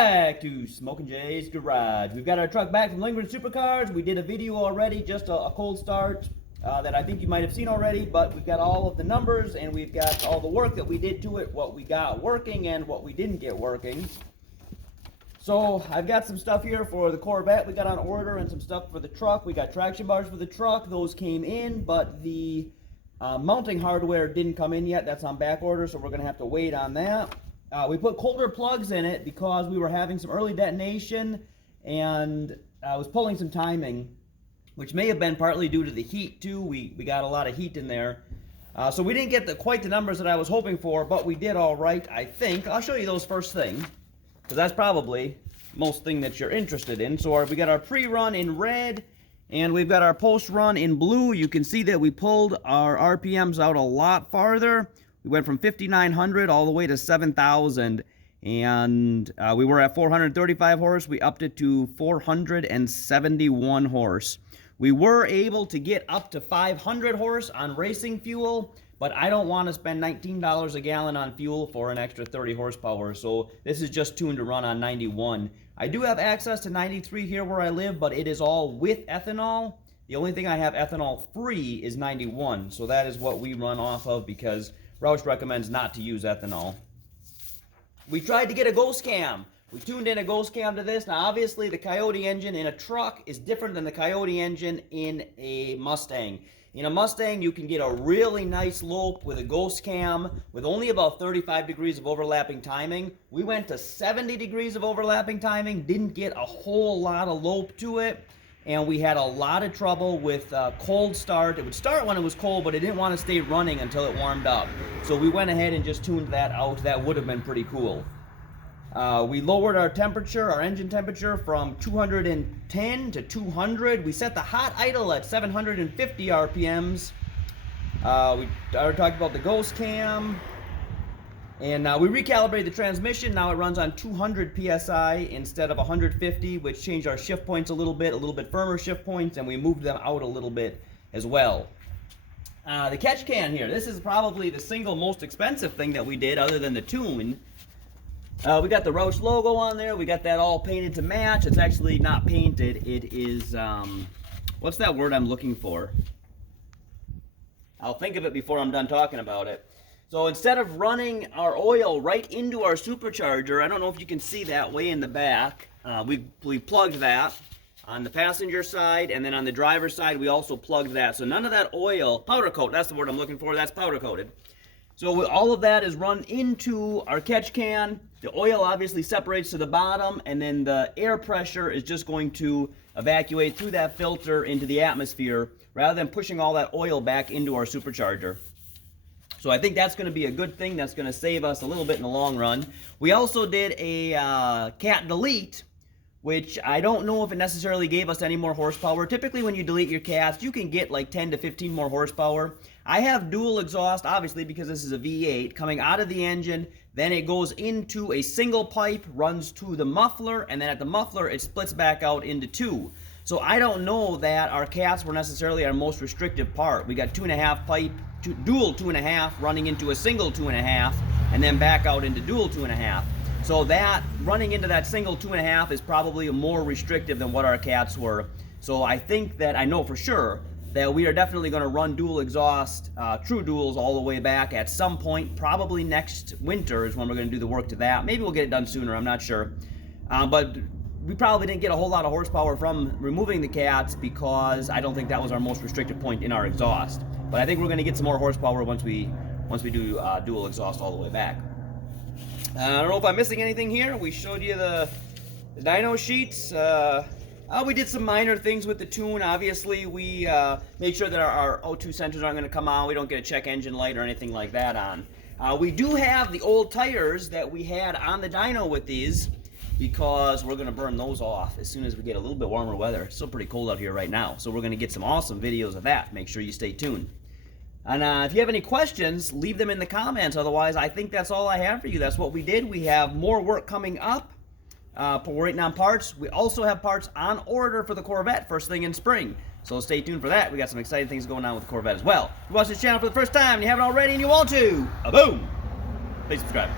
back to Smok'n Jay's Garage. We've got our truck back from Lingering Supercars. We did a video already, just a cold start that I think you might have seen already, but we've got all of the numbers and we've got all the work that we did to it, what we got working and what we didn't get working. So I've got some stuff here for the Corvette we got on order and some stuff for the truck. We got traction bars for the truck. Those came in, but the mounting hardware didn't come in yet. That's on back order, so we're going to have to wait on that. We put colder plugs in it because we were having some early detonation and I was pulling some timing, which may have been partly due to the heat too. We got a lot of heat in there. So we didn't get quite the numbers that I was hoping for, but we did all right, I think. I'll show you those first thing, because that's probably most thing that you're interested in. So we got our pre-run in red, and we've got our post-run in blue. You can see that we pulled our RPMs out a lot farther. We went from 5,900 all the way to 7,000, and we were at 435 horse. We upped it to 471 horse. We were able to get up to 500 horse on racing fuel, but I don't want to spend $19 a gallon on fuel for an extra 30 horsepower, so this is just tuned to run on 91. I do have access to 93 here where I live, but it is all with ethanol. The only thing I have ethanol free is 91, so that is what we run off of because Roush recommends not to use ethanol. We tried to get a ghost cam. We tuned in a ghost cam to this. Now obviously the Coyote engine in a truck is different than the Coyote engine in a Mustang. In a Mustang you can get a really nice lope with a ghost cam with only about 35 degrees of overlapping timing. We went to 70 degrees of overlapping timing, didn't get a whole lot of lope to it. And we had a lot of trouble with cold start. It would start when it was cold, but it didn't want to stay running until it warmed up. So we went ahead and just tuned that out. That would have been pretty cool. We lowered our temperature, our engine temperature, from 210 to 200. We set the hot idle at 750 RPMs. We already talked about the ghost cam. And we recalibrated the transmission. Now it runs on 200 PSI instead of 150, which changed our shift points a little bit firmer shift points, and we moved them out a little bit as well. The catch can here, this is probably the single most expensive thing that we did other than the tune. We got the Roush logo on there. We got that all painted to match. It's actually not painted. It is, what's that word I'm looking for? I'll think of it before I'm done talking about it. So instead of running our oil right into our supercharger, I don't know if you can see that way in the back, we plugged that on the passenger side, and then on the driver's side we also plugged that. So none of that oil, powder coat, that's the word I'm looking for, that's powder coated. So all of that is run into our catch can. The oil obviously separates to the bottom, and then the air pressure is just going to evacuate through that filter into the atmosphere rather than pushing all that oil back into our supercharger. So I think that's going to be a good thing. That's going to save us a little bit in the long run. We also did a cat delete, which I don't know if it necessarily gave us any more horsepower. Typically when you delete your cats, you can get like 10 to 15 more horsepower. I have dual exhaust, obviously, because this is a V8, coming out of the engine. Then it goes into a single pipe, runs to the muffler, and then at the muffler it splits back out into two. So I don't know that our cats were necessarily our most restrictive part. We got 2.5 pipe, dual 2.5 running into a single 2.5, and then back out into dual 2.5. So that running into that single 2.5 is probably more restrictive than what our cats were. So I think that I know for sure that we are definitely going to run dual exhaust, true duals all the way back at some point. Probably next winter is when we're going to do the work to that. Maybe we'll get it done sooner, I'm not sure. But we probably didn't get a whole lot of horsepower from removing the cats because I don't think that was our most restrictive point in our exhaust. But I think we're going to get some more horsepower once we do dual exhaust all the way back. I don't know if I'm missing anything here. We showed you the dyno sheets. We did some minor things with the tune. Obviously, we made sure that our O2 sensors aren't going to come on. We don't get a check engine light or anything like that on. We do have the old tires that we had on the dyno with these, because we're going to burn those off as soon as we get a little bit warmer weather. It's still pretty cold out here right now, so we're going to get some awesome videos of that. Make sure you stay tuned. And if you have any questions, leave them in the comments. Otherwise, I think that's all I have for you. That's what we did. We have more work coming up. We're waiting on parts. We also have parts on order for the Corvette first thing in spring. So stay tuned for that. We got some exciting things going on with the Corvette as well. If you watch this channel for the first time and you haven't already and you want to, boom! Please subscribe.